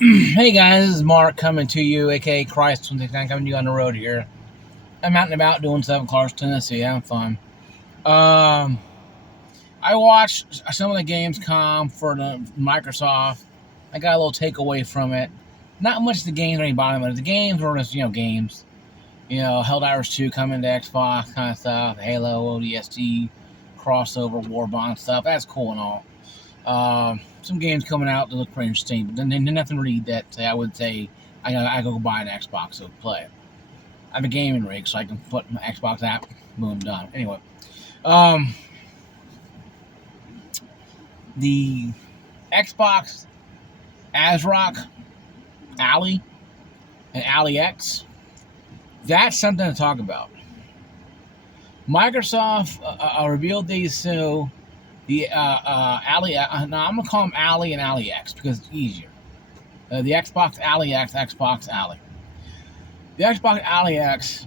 Hey guys, this is Mark coming to you, aka Christ 29, coming to you on the road here. I'm out and about doing stuff in Clarksville, Tennessee, having fun. Um, I watched some of the games come for the Microsoft. I got a little takeaway from it. Not much the games or any bottom, but the games were just games. Helldivers 2 coming to Xbox kind of stuff, Halo, ODST, crossover, Warbond stuff. That's cool and all. Some games coming out that look pretty interesting, but then nothing really that I would say I go buy an Xbox to play it. I have a gaming rig, so I can put my Xbox app, boom, done. Anyway, um, the Xbox ASRock Alley and Alley X, that's something to talk about. Microsoft revealed these so the Alley. Now I'm gonna call them Alley and Alley X because it's easier. The Xbox Alley X, Xbox Alley. The Xbox Alley X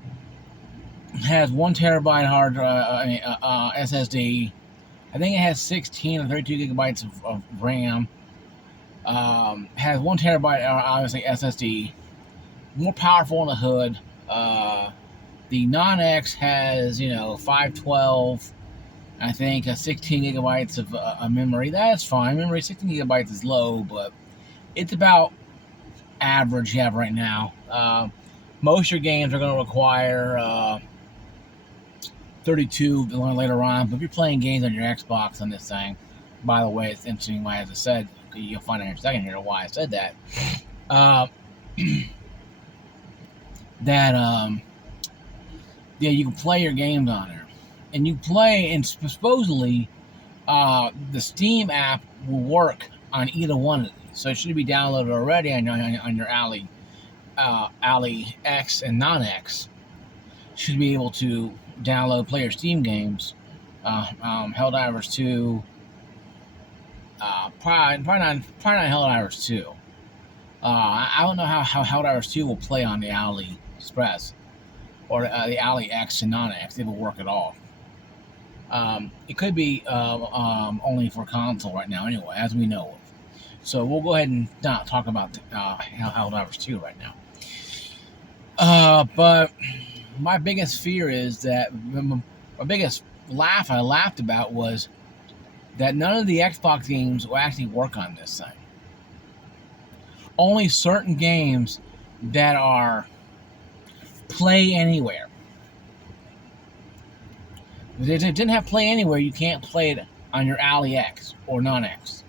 has 1 terabyte hard SSD. I think it has 16 or 32 gigabytes of RAM. Has 1 terabyte obviously SSD. More powerful in the hood. The non-X has 512. I think 16 gigabytes of memory. That's fine. Memory 16 gigabytes is low, but it's about average you have right now. Most of your games are going to require 32 later on. But if you're playing games on your Xbox on this thing, by the way, it's interesting why, as I said, you'll find out in a second here why I said that. You can play your games on there. And you play, and supposedly the Steam app will work on either one of these. So it should be downloaded already on your Alley X and non-X. Should be able to download, play your Steam games. Helldivers 2. Probably not Helldivers 2. I don't know how Helldivers 2 will play on the Alley Express or the Alley X and non-X. It will work at all. It could be only for console right now, anyway, as we know of. So we'll go ahead and not talk about Helldivers 2 right now. But my biggest fear is that my biggest laugh I laughed about was that none of the Xbox games will actually work on this thing. Only certain games that are play anywhere. If it didn't have play anywhere, you can't play it on your Alley X or non-X.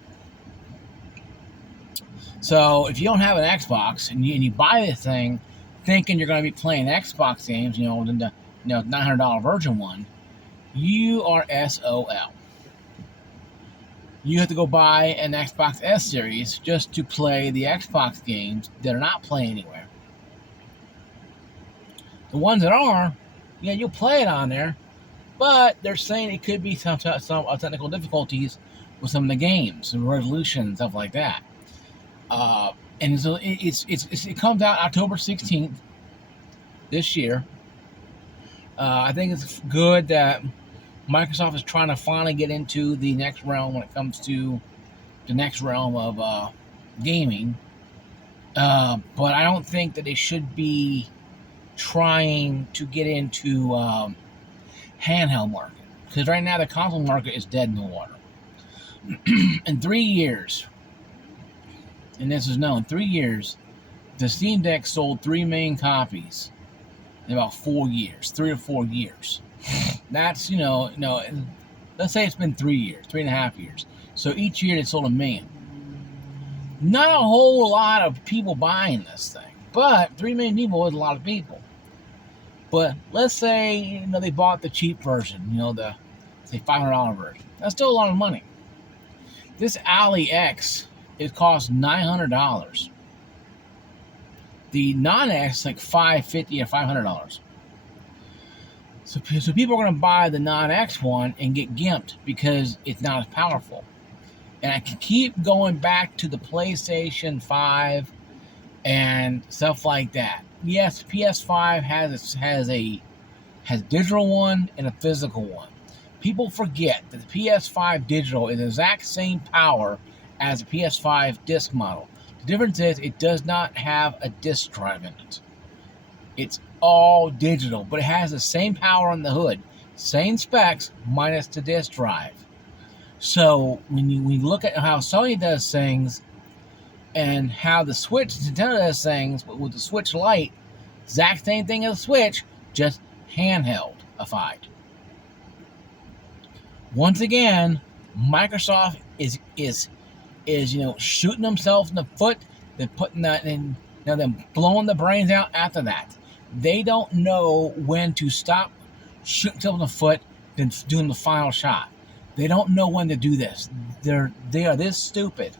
So if you don't have an Xbox and you buy this thing thinking you're going to be playing Xbox games, the $900 Virgin one, you are SOL. You have to go buy an Xbox S Series just to play the Xbox games that are not play anywhere. The ones that are, you'll play it on there. But they're saying it could be some technical difficulties with some of the games, some resolution, stuff like that. And so it comes out October 16th this year. I think it's good that Microsoft is trying to finally get into the next realm when it comes to the next realm of gaming. But I don't think that they should be trying to get into handheld market, because right now the console market is dead in the water. In 3 years, and this is known, 3 years, the Steam Deck sold 3 million copies in about 4 years, 3 or 4 years. That's let's say it's been 3 years, 3.5 years. So each year they sold 1 million. Not a whole lot of people buying this thing, but 3 million people is a lot of people. But let's say they bought the cheap version, the say $500 version. That's still a lot of money. This Alley X, it costs $900. The non-X like $550 or $500. So people are going to buy the non-X one and get gimped because it's not as powerful. And I can keep going back to the PlayStation 5 and stuff like that. Yes, PS5 has a digital one and a physical one. People forget that the PS5 digital is the exact same power as the PS5 disc model. The difference is it does not have a disk drive in it. It's all digital, but it has the same power on the hood, same specs minus the disk drive. So when you look at how Sony does things and how the Switch Nintendo does things with the Switch Lite, exact same thing as the Switch, just handheld-ified. Once again, Microsoft is shooting themselves in the foot. They're putting that in, them blowing the brains out after that. They don't know when to stop shooting themselves in the foot than doing the final shot. They don't know when to do this. They are this stupid.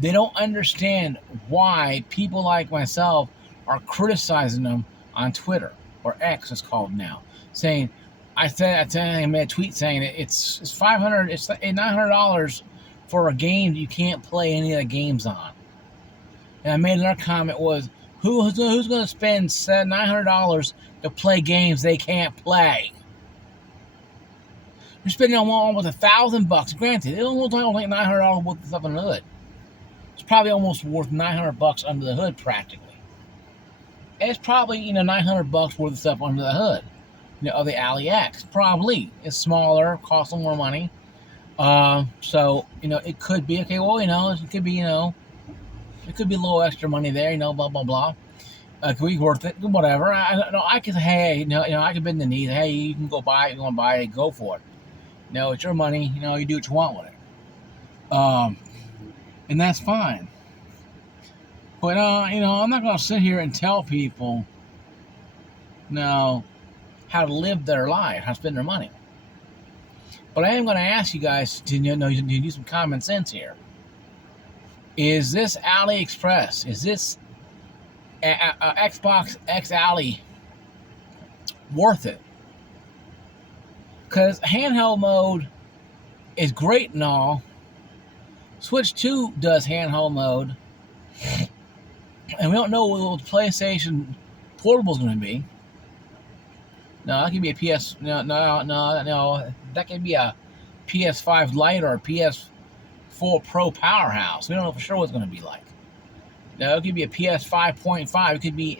They don't understand why people like myself are criticizing them on Twitter, or X is called now, saying, I made a tweet saying it's $500, it's $900 for a game you can't play any of the games on. And I made another comment was, who's going to spend $900 to play games they can't play? You're spending almost $1,000. Granted, it almost only $900 worth of stuff in the hood. It's probably almost worth $900 under the hood practically. And it's probably $900 worth of stuff under the hood. Of the Alley X. Probably. It's smaller, costs more money. So, it could be, okay, well, it could be, it could be a little extra money there, blah, blah, blah. It could be worth it, whatever. I could say, hey, I could bend the knee. Hey, you can go buy it. You want to buy it, go for it. It's your money. You do what you want with it. And that's fine. But, I'm not going to sit here and tell people, how to live their life, how to spend their money. But I am going to ask you guys to use some common sense here. Is this AliExpress? Is this Xbox X Ali worth it? Because handheld mode is great and all. Switch 2 does handheld mode. And we don't know what the PlayStation Portable is going to be. No, that could be a PS. No. That could be a PS5 Lite or a PS4 Pro powerhouse. We don't know for sure what it's going to be like. No, it could be a PS 5.5. It could be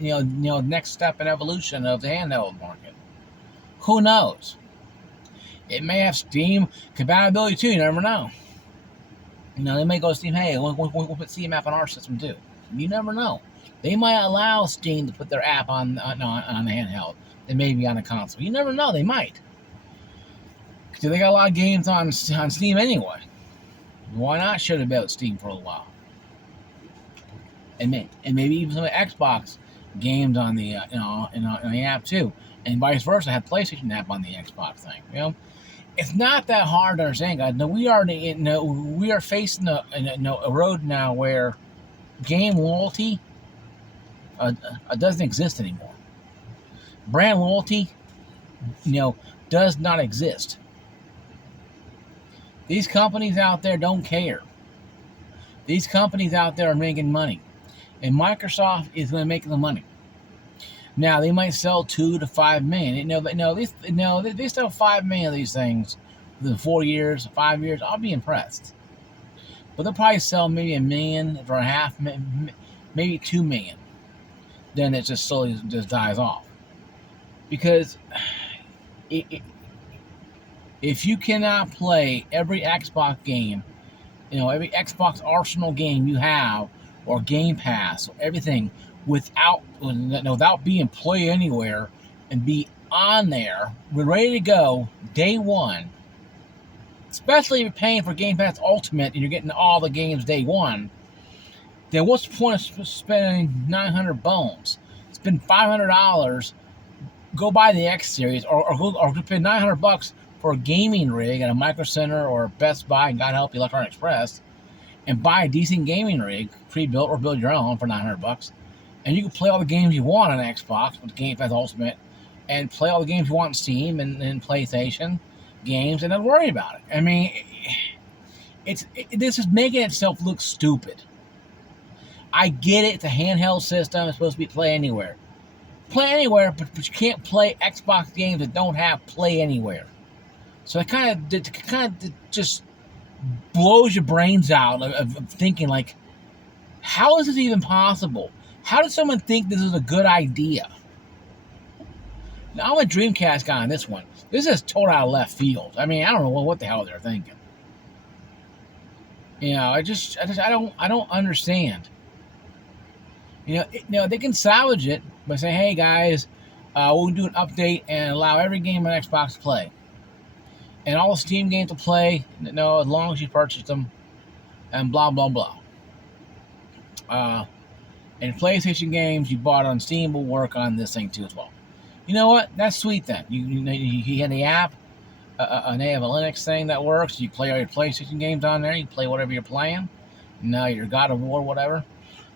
next step in evolution of the handheld market. Who knows? It may have Steam compatibility too. You never know. They may go Steam. Hey, we'll put Steam app on our system too. You never know. They might allow Steam to put their app on the handheld. It may be on a console. You never know. They might. Because they got a lot of games on Steam anyway. Why not shut about Steam for a while? And maybe even some of the Xbox games on the on the app too, and vice versa. Have PlayStation app on the Xbox thing. It's not that hard to understand, guys. We are facing a road now where game loyalty doesn't exist anymore. Brand loyalty, does not exist. These companies out there don't care. These companies out there are making money. And Microsoft is going to make the money. Now, they might sell 2 to 5 million. They sell 5 million of these things within 4 years, 5 years. I'll be impressed. But they'll probably sell maybe 1 million for maybe 2 million. Then it just slowly just dies off. Because if you cannot play every Xbox game, every Xbox Arsenal game you have, or Game Pass, or everything, without being Play Anywhere, and be on there, we're ready to go, day one, especially if you're paying for Game Pass Ultimate and you're getting all the games day one, then what's the point of spending 900 bones? Spend $500, go buy the X Series, or pay $900 for a gaming rig at a Micro Center or Best Buy, and God help you, Electronic Express, and buy a decent gaming rig, pre-built or build your own for $900, and you can play all the games you want on Xbox with Game Pass Ultimate, and play all the games you want on Steam and PlayStation games, and not worry about it. I mean, this is making itself look stupid. I get it. It's a handheld system. It's supposed to be Play Anywhere. Play Anywhere, but you can't play Xbox games that don't have Play Anywhere. So it kind of just blows your brains out of thinking, like, How is this even possible? How does someone think this is a good idea? Now, I'm a Dreamcast guy on this one. This is total out of left field. I mean, I don't know what the hell they're thinking. You know, I don't understand. You know, they can salvage it by saying, "Hey guys, we'll do an update and allow every game on Xbox to play, and all Steam games to play. You know, as long as you purchase them, and blah blah blah." And PlayStation games you bought on Steam will work on this thing too as well. You know what? That's sweet then. You had the app, and they have a Linux thing that works. You play all your PlayStation games on there. You play whatever you're playing. Now your God of War, whatever.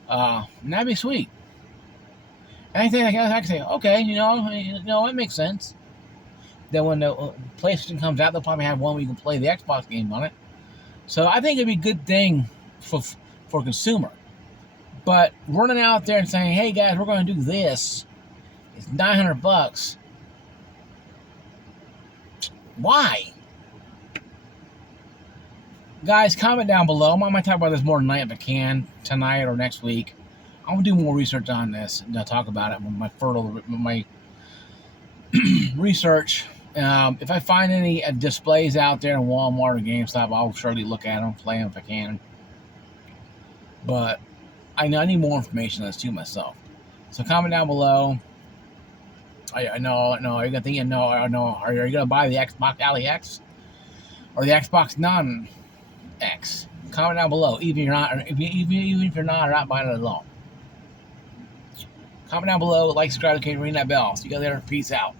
And that'd be sweet. And I think I can say, okay, you know, it makes sense. Then when the PlayStation comes out, they'll probably have one where you can play the Xbox game on it. So I think it'd be a good thing for consumer. But running out there and saying, "Hey guys, we're going to do this. It's $900." Why? Guys, comment down below. I might talk about this more tonight if I can, tonight or next week. I'm gonna do more research on this and I'll talk about it with my research. If I find any displays out there in Walmart or GameStop, I'll surely look at them, play them if I can. But I need more information on this too myself. So comment down below. I know. Are you gonna think? I know. Are you gonna buy the Xbox Ally X or the Xbox Non X? Comment down below. Even if you're not buying it at all. Comment down below. Like, subscribe, ring that bell. See you guys later. Peace out.